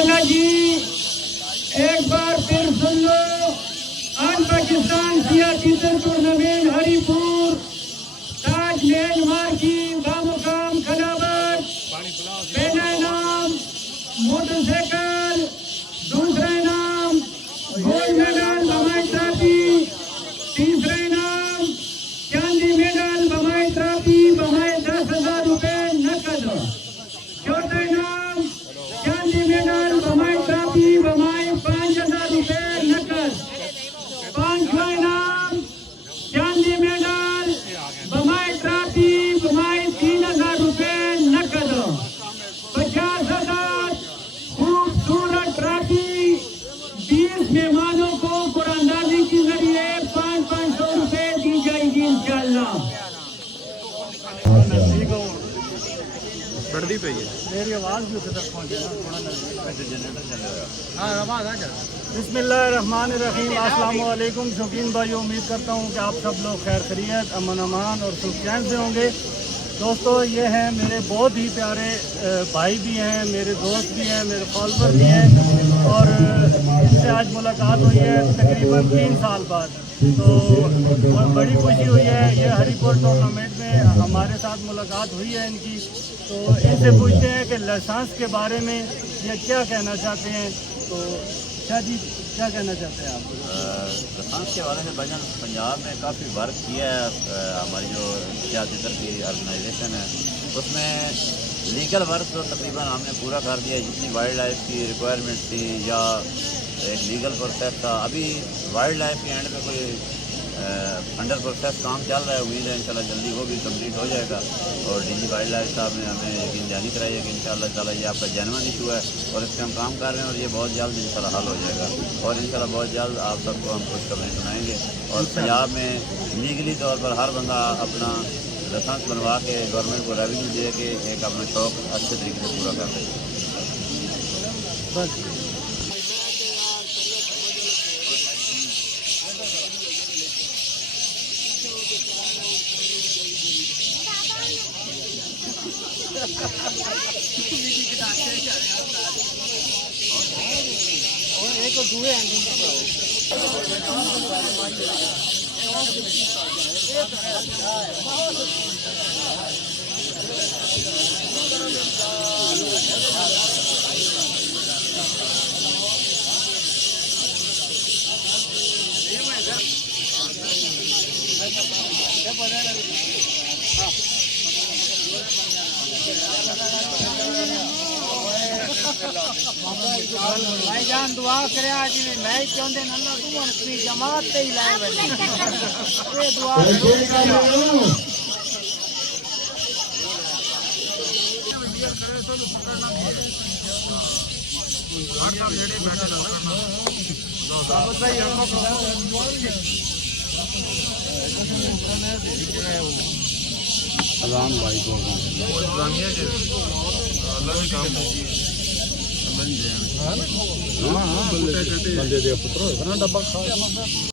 मौलाना जी एक बार फिर सुन लो। आज पाकिस्तान सिया टीचर टूर्नामेंट हरिपुर ताज लेन मार्की बामुकाम खलाबत पहला इनाम मोटरसाइकिल, दूसरा इनाम गोल्ड मेडल बमाई ट्रॉफी, तीसरा इनाम चांदी मेडल बमाई ट्रॉफी बमाई 10,000 रुपए नकद, चौथा इनाम चांदी मेडल बमाई ट्रॉफी बमाई 5,000 रुपए नकद, पांचवा इनाम चांदी मेडल बमाई ट्रॉफी बमाई 3,000 रुपए नकद, 50,000 खूबसूरत ट्रॉफी, 20 मेहमानों को कुरानदाजी के जरिए 500 रुपए दी जाएगी इंशाअल्लाह। बढ़ती पई है मेरी आवाज़ भी उधर तक पहुँचे ना, थोड़ा जनरेटर चल रहा है। हाँ आवाज़ आ जाए। बिस्मिल्लाहिर्रहमानिर्रहीम, अस्सलाम वालेकुम शौकीन भाई, उम्मीद करता हूँ कि आप सब लोग खैर खैरियत अमन अमान और सुख चैन से होंगे। दोस्तों ये हैं मेरे बहुत ही प्यारे भाई भी हैं, मेरे दोस्त भी हैं, मेरे फॉलोवर भी हैं और इनसे आज मुलाकात हुई है तकरीबन 3 साल बाद। तो बड़ी खुशी हुई है, ये हरिपुर टूर्नामेंट में हमारे साथ मुलाकात हुई है इनकी। तो इनसे पूछते हैं कि लाइसेंस के बारे में ये क्या कहना चाहते हैं। तो शाह जी क्या कहना चाहते हैं आप? लाइसेंस के बारे में भाईजान पंजाब में काफ़ी वर्क किया है। हमारी जो सियासत की ऑर्गेनाइजेशन है उसमें लीगल वर्क तो तकरीबन हमने पूरा कर दिया है। जितनी वाइल्ड लाइफ की रिक्वायरमेंट थी या एक लीगल प्रोसेस था, अभी वाइल्ड लाइफ के एंड में कोई अंडर प्रोसेस काम चल रहा है। उम्मीद है इंशाल्लाह जल्दी वो भी कंप्लीट हो जाएगा। और डीजी वाइल्ड लाइफ साहब ने हमें यकीन जानी कराई है कि इंशाल्लाह ताला ये आपका जेन्युइन इशू है और इस पर हम काम कर रहे हैं और ये बहुत जल्द इंशाल्लाह हल हो जाएगा। और इंशाल्लाह बहुत जल्द आप सबको हम खुशखबरी सुनाएंगे। और पंजाब में लीगली तौर पर हर बंदा अपना लाइसेंस बनवा के गवर्नमेंट को रेवेन्यू दे के एक अपना शौक अच्छे तरीके से पूरा कर सके। और एक और दूसरे एंडिंग भाई जान दुआ करे आज मैच चाहते ना तू अपनी जमात से ही लाए बैठे दुआ अजान भाई को बंदे दे पुत्रो इतना डब्बा खा